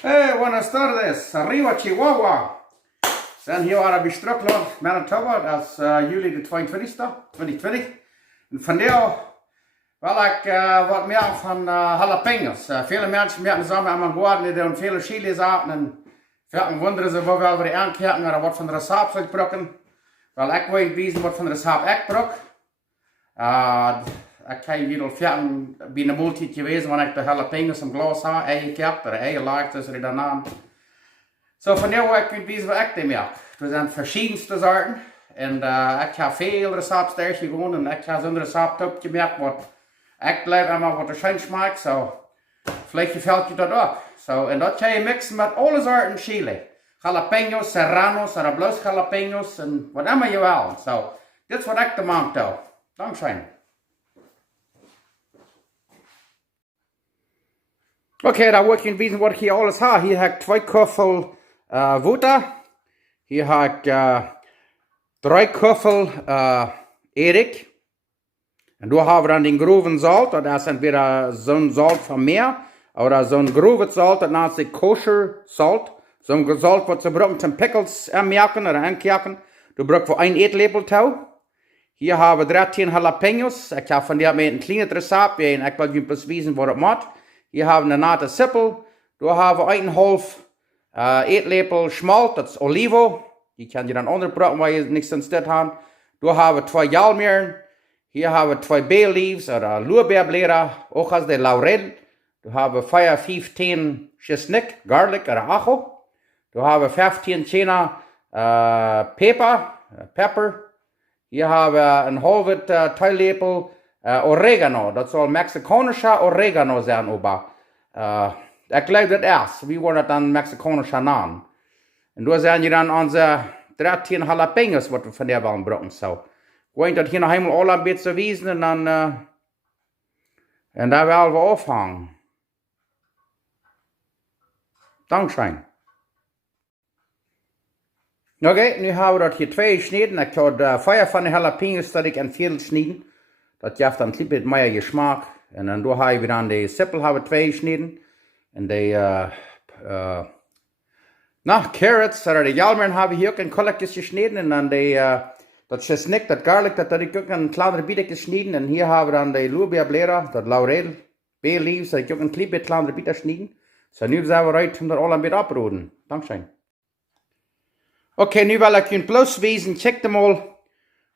Hey, buenas tardes. Arriba, Chihuahua. Zijn hier waren bij Strukland, Manitoba. Dat is juli de 22e, 2020. En vandaag wil ik wat meer van Jalapeños. Viele mensen merken samen aan mijn woorden, die doen veel chili zaten. En veel wonderen ze wel weer aankijken naar wat van de recept zal gebruiken. Wel, ik wil wijzen wat van de recept ik gebruik. Ik heb hier veel bij de multi geweest, wanneer ik de Jalapeños in glas had, eigen kert, er eigen laag tussen die daarna. Zo vandaar wil ik wijzen wat ik ermee maak. Er zijn verschillende soorten. En ik heb veel recepten daar gewoon en ik heb zo'n recept opgemerkt wat ik blijf allemaal wat er schijn smaakt. Zo, vielleicht gefällt je dat ook. Zo, en dat kan je mixen met alle soorten chili. Jalapeños, serranos, en bloos jalapeños en wat immer je wil. Zo, dit is wat ik de maak doe. Dankzij. Oké, dan wil ik je wijzen wat ik hier alles heb. Hier heb ik 2 koffel water. Hier heb ik 3 koffel erik. En daar hebben we dan den groven zout. Dat is entweder zo'n zout van meer. Oder zo'n groven zout, dat nennt sich kosher zout. Zo'n zout wat ze gebruiken zum pickles merken oder aankerken. Daar gebruiken we 1 eetlepel toe. Hier hebben we 13 jalapeños. Ik heb van die met een klein recept. En ik wil je plus wijzen wat het moet. Hier hebben we een nette sippel. Daar hebben we 1,5 eetlepel schmalt, dat is olivo. Die kan je dan onderbruiken, waar je niks aan stet hebt. Daar hebben we 2 jalmeren. Hier hebben we 2 bay leaves, of loerbeerblätter, ook als de laurel. Daar hebben we 4, 15 chesnik, garlic, of ajo. Daar hebben we 15 chena pepper. Hier hebben we een halve theelepel oregano. Dat zal Mexicanische oregano zijn, opa. Ik geloof dat eerst. Wie worden het dan Mexicanische naam? En daar zijn je dan onze 13 jalapeños, wat we van der willen gebruiken. So, ik denk dat hier nog helemaal al een beetje wijzen en dan en daar willen we afhangen. Dankzij. Oké, nu hebben we dat hier 2 gesneden. Ik heb 5 van de jalapeños dat ik in 4 snijden. Dat geeft dan een beetje meer smaak. En dan daar hebben we dan de sippel hebben 2 gesneden. En de carrots, oder de jalmeren hebben we hier ook in kolletjes gesneden. En dan dat chesnik, dat garlic, dat ik ook in kleinere bieten gesneden. En hier hebben we dan de loerbeerblätter, dat laurel, bay leaves, dat ik ook een klein beetje kleinere bieten gesneden. So nu zijn we eruit om dat al een beetje oproden. Dankzij. Oké, nu wil ik je een plus wijzen. Check hem al.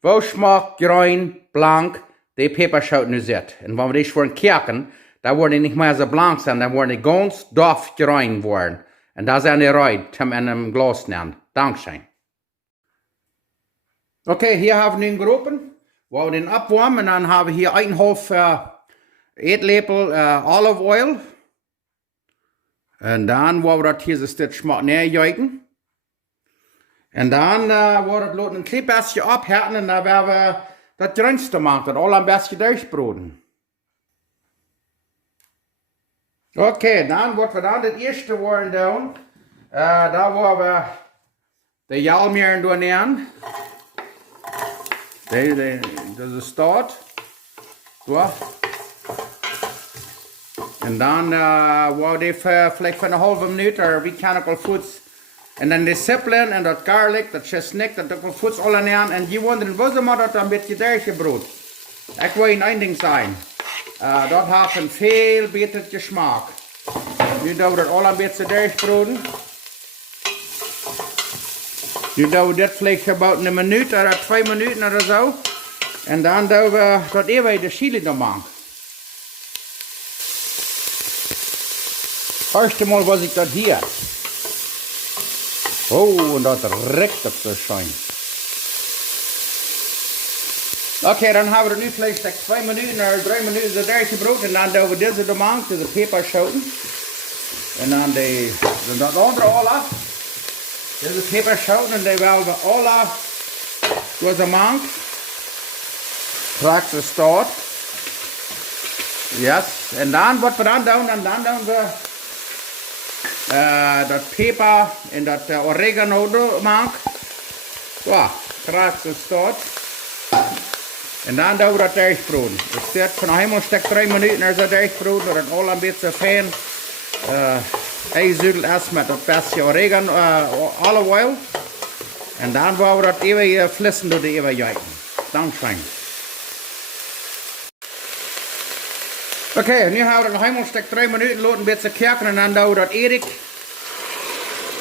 Wo smaakt bruin, blank, die peperschoten nu zit. En wanneer we die voor een keoken, dan worden die niet meer zo blank zijn, dan worden die ganz dof bruin worden. En dat zijn die ruid, om in een glas te nemen. Dankzij. Oké, hier hebben we nu een geropen. We hebben den opwarmen en dan hebben we hier 1,5 eetlepel olive oil. En dan worden we dat hier zo stuk smaak neerjuiken. En dan wordt het een klein beetje opherten en dan werden we dat drunste maken, dat al een beetje durchbroden. Oké, dan wordt we dan het eerste worden doen. Daar worden we de jalmeren doen nemen. Dat is start. En dan wordt die vielleicht voor een halve minuut, of wie kan ik al voets. En dan de sippelen en dat garlic, dat chesnik, dat ook al voets alle nemen. En die wonderen, wat ze maar dat een beetje durchgebroed. Ik wil in één ding zijn. Dat heeft een veel beter smaak. Nu doen we dat al een beetje durchbroeden. Nu doen we dit vielleicht about een minuut of 2 minuten of zo. En dan doen we dat even de chili dan maken. Eerst eenmaal was ik dat hier. Oh, en dat ruikt ook zo schön. Oké, dan hebben we er nu vielleicht 2 minuten of 3 minuten zo durchgebroed. En dan doen we deze de maak, de peperschoten. En dan dat andere alle. Deze peperschoten en die willen we alle door de maak. Straks de start. Yes. En dan wat we dan doen, en dan doen we dat peper en dat oregano maak. Ja, straks de start. En dan doen we dat durchbroeden. Het zit van helemaal een stuk 3 minuten naar zo durchbroeden, dat het al een beetje fijn Eizudel erst met dat beetje oregano, olive oil. En dan wollen we dat even flissen door de even juiten. Dan schijn. Oké, nu gaan we dat nog eenmaal een stuk 3 minuten laten een beetje koken en dan doen we dat erik.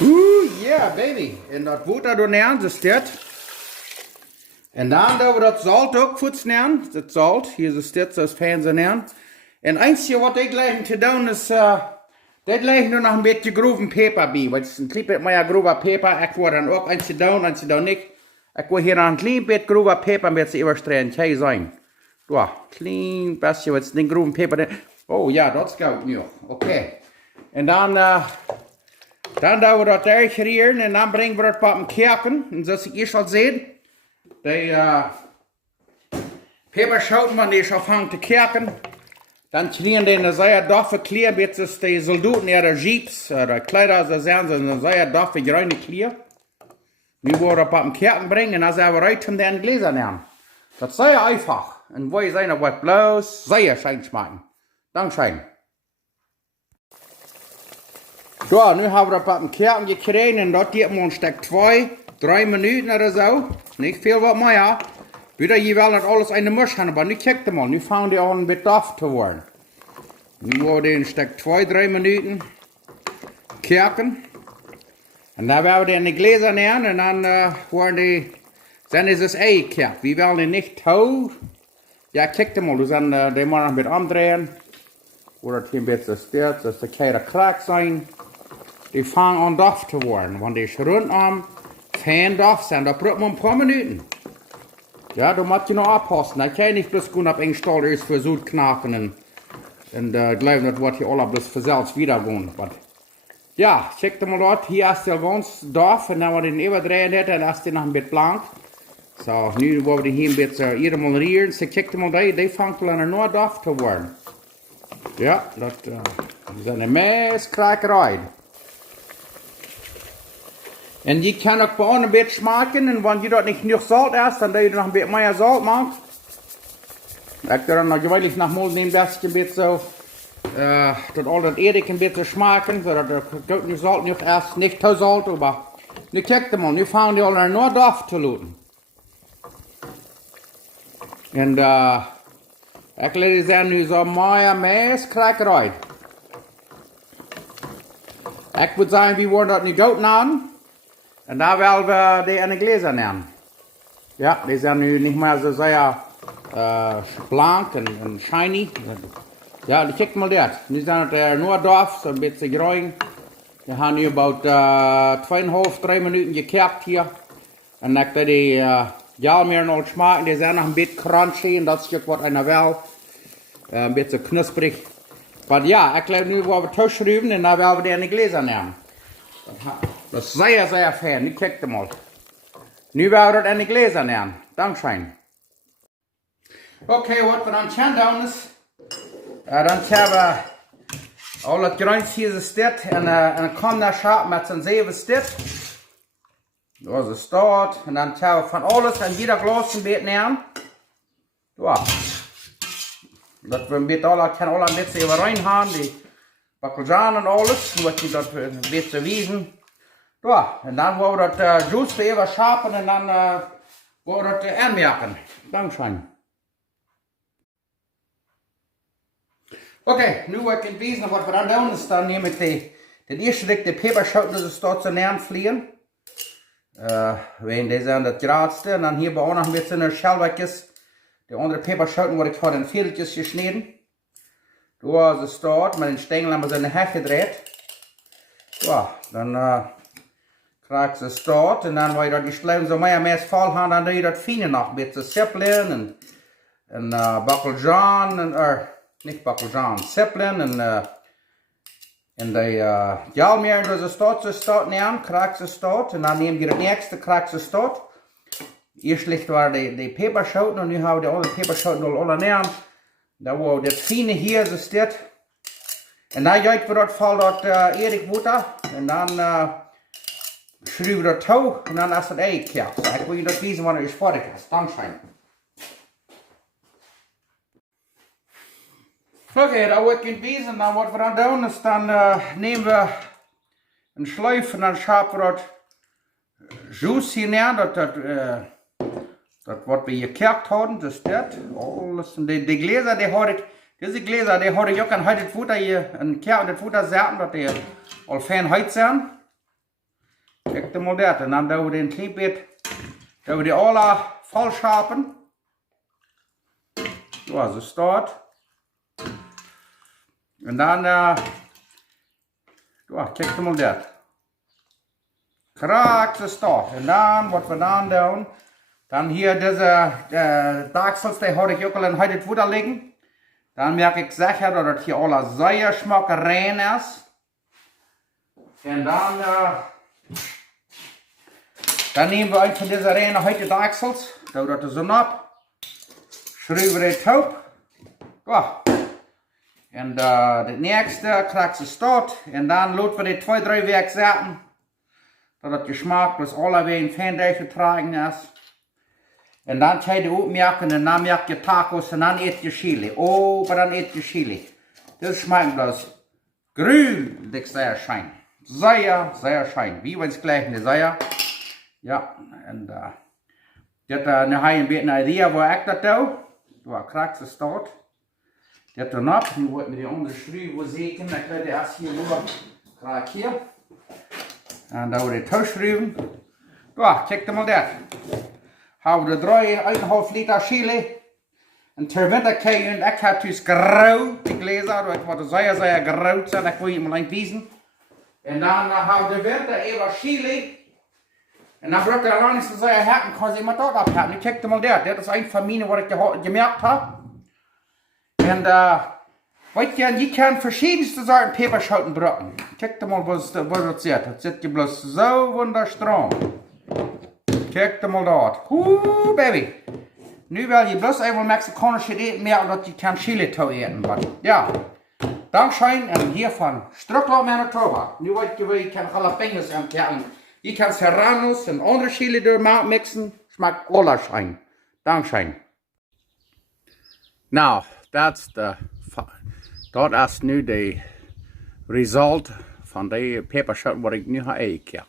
Oeh, yeah baby. En dat water door neer, zo staat. En dan doen we dat zout ook voets neer. Dat zout, hier zo staat, zoals fijn zo neer. En eentje wat ik leg te doen is, dat leg nu nog een beetje groven peper bij. Want het is een klein beetje meer grove peper. Ik word dan ook eentje doen niet. Ik wil hier een klein beetje grove peper een beetje overstreuen. Kijk zijn. Ja, klein beetje, wat is een groven peper. Oh ja, dat is goed nu. Oké. En dan doen we dat daar gerieren en dan brengen we dat op een keoken. En zoals ik eerst al zei, die peperschoten, wanneer die afhangt te koken, dan krijgen die een zeer doffe kleur, beetje die soldaten in de jeeps, de kleider, zo zijn ze een zeer doffe, bruine kleur. Nu worden we op een keoken brengen en dan zijn we uit van den Gläser nemen. Dat is zeer einfach. En wij zijn er wat bloos, zeer schijn smaken. Dankzij. So, nu hebben we dat op een keoken gekregen en dat duurt maar een stuk 2-3 minuten of zo. Niet veel wat meer. Wieder je wel niet alles in de mush gaan, maar nu kijk mal, nu fangen die al een beetje af te worden. Nu worden die een stuk 2-3 minuten koken. En dan werden we die in de Gläser nemen en dan worden die, zijn is het ei gekookt. We willen die niet hoog. Ja, kijk mal, dus dan die maar een beetje omdrehen. Wordt het een beetje steert, dus de keine kraak zijn. Die fangen aan dof te worden, want die is rondom fijn dof zijn, dat braucht man een paar minuten. Ja, da moet je nog oppassen. Dat kan je niet bloß goed op een stal eerst voor zoet knaken en geloof dat wordt hier alle bloß vanzelf wieder gaan. Maar ja, check mal dort, hier is die ganz dof en dan wordt die overdrehen en dan is die nog een beetje blank. Zo, nu worden we die hier een beetje ieder mal rieren. So, check mal die vangt wel aan nog dof te worden. Ja, dat is een meest krakerij. En je kan ook bij een beetje smaken en wanneer je dat niet genoeg zout is, dan doe je nog een beetje meer zout maakt. Ik doe dan nog geweldig nog mal een beetje zo, dat al dat erik een beetje smaken, zodat er goed nu zout nog is, niet te zout, maar nu kijk mal, nu fangen die al naar noord af te laten. En ik laat die zijn nu zo meer meest krakerij. Ik moet zeggen, we worden dat niet goed aan. En daar willen we die in de Gläser nemen. Ja, die zijn nu niet meer zo zeer blank en shiny. Ja, kijk mal dat. Nu zijn het nur dof, zo een beetje groen. We hebben nu about 2,5-3 minuten gekookt hier. En dan kan die Jalapeños nog smaken. Die zijn nog een beetje crunchy en dat stuk wordt einer wel een beetje knusprig. Maar ja, ik laat nu wat terugschrijven en dan willen we die in de Gläser nemen. Dat is zeer, zeer fijn. Nu kijk mal. Nu willen we dat in de Gläser nemen. Dankzij. Oké, wat we dan gaan doen is, dan hebben we al het groentje hier zit en een kom daar schaap met zijn 7 stit. Dat is staat. En dan hebben we van alles en jeder glas een beetje nemen. Ja. Dat we een beetje alle, kan alle een beetje even rein gaan, die bakkeljan en alles, wat je dat een beetje wiesen. Ja, en dan gaan we dat juice even schapen en dan gaan we dat aanmerken. Dankzij. Oké, nu wat ik het wiesen wat we dan doen, is dan hier met de eerste dik de peperschoten, dus staat zo neer vliegen. Die zijn het grootste en dan hier bij ons nog een beetje een schelwekjes. De andere peperschoten word ik voor in vierteltjes gesneden. Daar is staat, met een stengel hebben ze in de heg gedraaid. Ja, dan krijg je staat en dan wil je dat die sluim zo meer meest vol gaan, dan doe je dat fine nog. Een beetje seppelen en bakkeljan en niet bakkeljan, seppelen en de Jalapeños dus staat nemen, krijg je staat en dan neem je het nächste, krijg je staat. Eerst ligt waar de peperschoten en nu hebben we de andere peperschoten al alle neer. Dan wordt dat fine hier zo staat. En dan juist we dat vol dat erik water en dan schrijven we dat toe en dan is het ei gekookt. Ik wil je dat weten wanneer het is voordat is. Dankzij. Okay, da wird gewesen. Dann was wir dann tun ist, dann nehmen wir einen Schleif und dann schaben wir das Juice hinein, das was wir gekerkt haben, das ist das. Alles. Und die Gläser, diese Gläser, die habe ich auch an heute Futter hier, ein Kerl und das Futter sagen, dass die all fein heute sind. Check dir mal das. Und dann da wir den Kleebett, da wir die alle voll schaben. So, so steht. Und dann, check dir mal das. Krack, so steht. Und dann, was wir dann tun, dann hier diese Dachsels, die habe ich auch in heute Futter liegen. Dann merke ich sicher, dass das hier alle sehr schmack rein ist. Und dann nehmen wir einen von diesen reinen heute Dachsels, da das so ab, schreiben wir den Taub. Und das nächste kriegst du dort. Und dann lassen wir die 2-3 Werk setzen, dass das Geschmack bis alle wie ein Fan durchgetragen ist. Und dann kann du auch merken, und dann merkt ihr Tacos und dann esst ihr Chili. Oh, aber dann esst ihr Chili. Das schmeckt bloß grünlich sehr schön. Sehr, sehr schön. Wie wenn es gleich eine sehr. Ja, und das ist ein bisschen eine Idee, wo ich das tue. Du kriegst es dort. Das dann ab. Nu wordt met die andere schroeven zeker. Dan krijg je erst hier rüber. Krijg hier. En dan wordt het terugschroeven. Ja, kijk dan mal dat. Hebben we 1,5 Liter Chili. En ter winter kan je, ik heb dus grauw die gläser. Het wordt zeer, zeer grauw zijn. Dat wil je maar wijzen. En dan hebben we de winter even Chili. En dan wordt er lang niet zo zeer herken. Kan je maar dat abhaken. Kijk dan mal dat. Dat is een van mijn wat ik gemerkt heb. Und weißt du, je kann verschiedenste Sorten Peperschoten braten. Guck dir mal, was das sieht. Das sieht bloß so wunderstrong. Guck dir mal dort. Baby. Nu will je bloß einmal mexikanische eten mehr, und je kann Chili eten. Ja. Dankeschön. Und hier von Struckler, Manitoba. Nu weißt du, je kann Jalapeños ankerlen. Je kann Serranos und andere Chili mixen. Schmeckt alles schön. Dankeschön. Now, that is nu the result van de pepershot wat ik nu heb gekeken.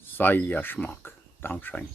Zeer smaak. Dankzij.